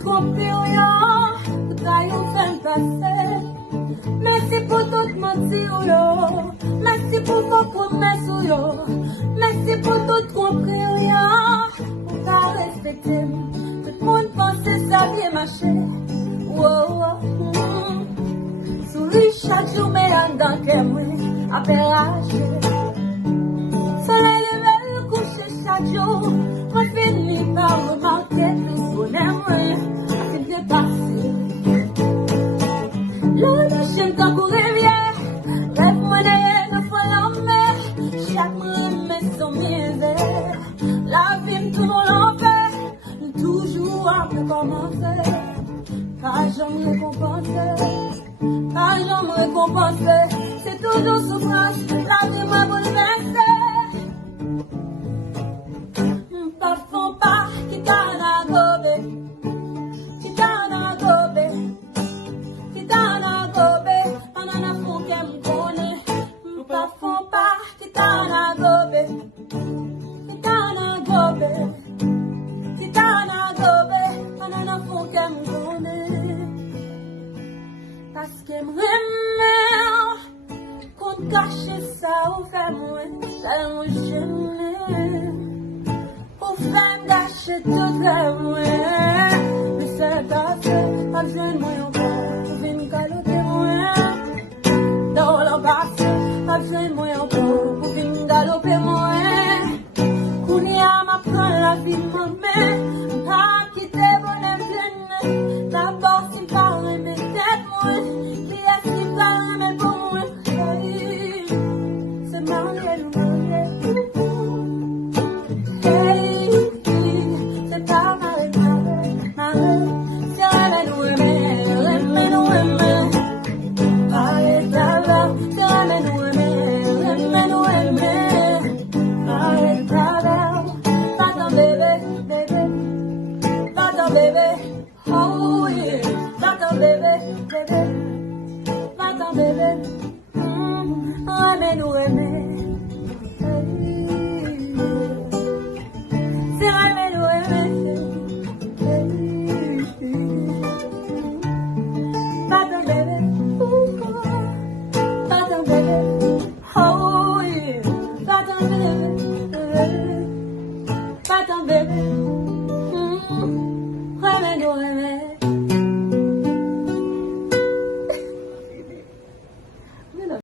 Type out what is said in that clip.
tout compagnon, tout caillou fait passer. Merci pour tout mentir, yo. Merci pour vos promesses, yo. Merci pour tout compagnon, pour ta respecter. Tout le monde pensait ça bien marché. Wow, souris chaque jour, mais dans le cœur, après lâcher. Soleil levé, coucher chaque jour, moi finis par remarquer tout bonheur, c'est dépassé. Le chien tant qu'on revient, rêve monnaie, ne faut l'enlever, chaque remède son misère. La vie me tourne l'enfer, toujours un peu commencer. Pas jamais récompensé, pas jamais récompensé, c'est toujours souffrance, la vie m'a bouleversé. Pas fond pas, qui t'a gobe, qui t'a gobe, qui t'a gobe, on a fond qu'elle me connaît. Pas fond pas, qui t'a gobe, qui t'a gobe, qui t'a gobe, on a fond qu'elle me connaît. Parce que moi, qu'on cache ça, ou fait moins, tellement j'aime. Pour faire gâcher tout le moins, mais c'est assez, pas besoin de moi.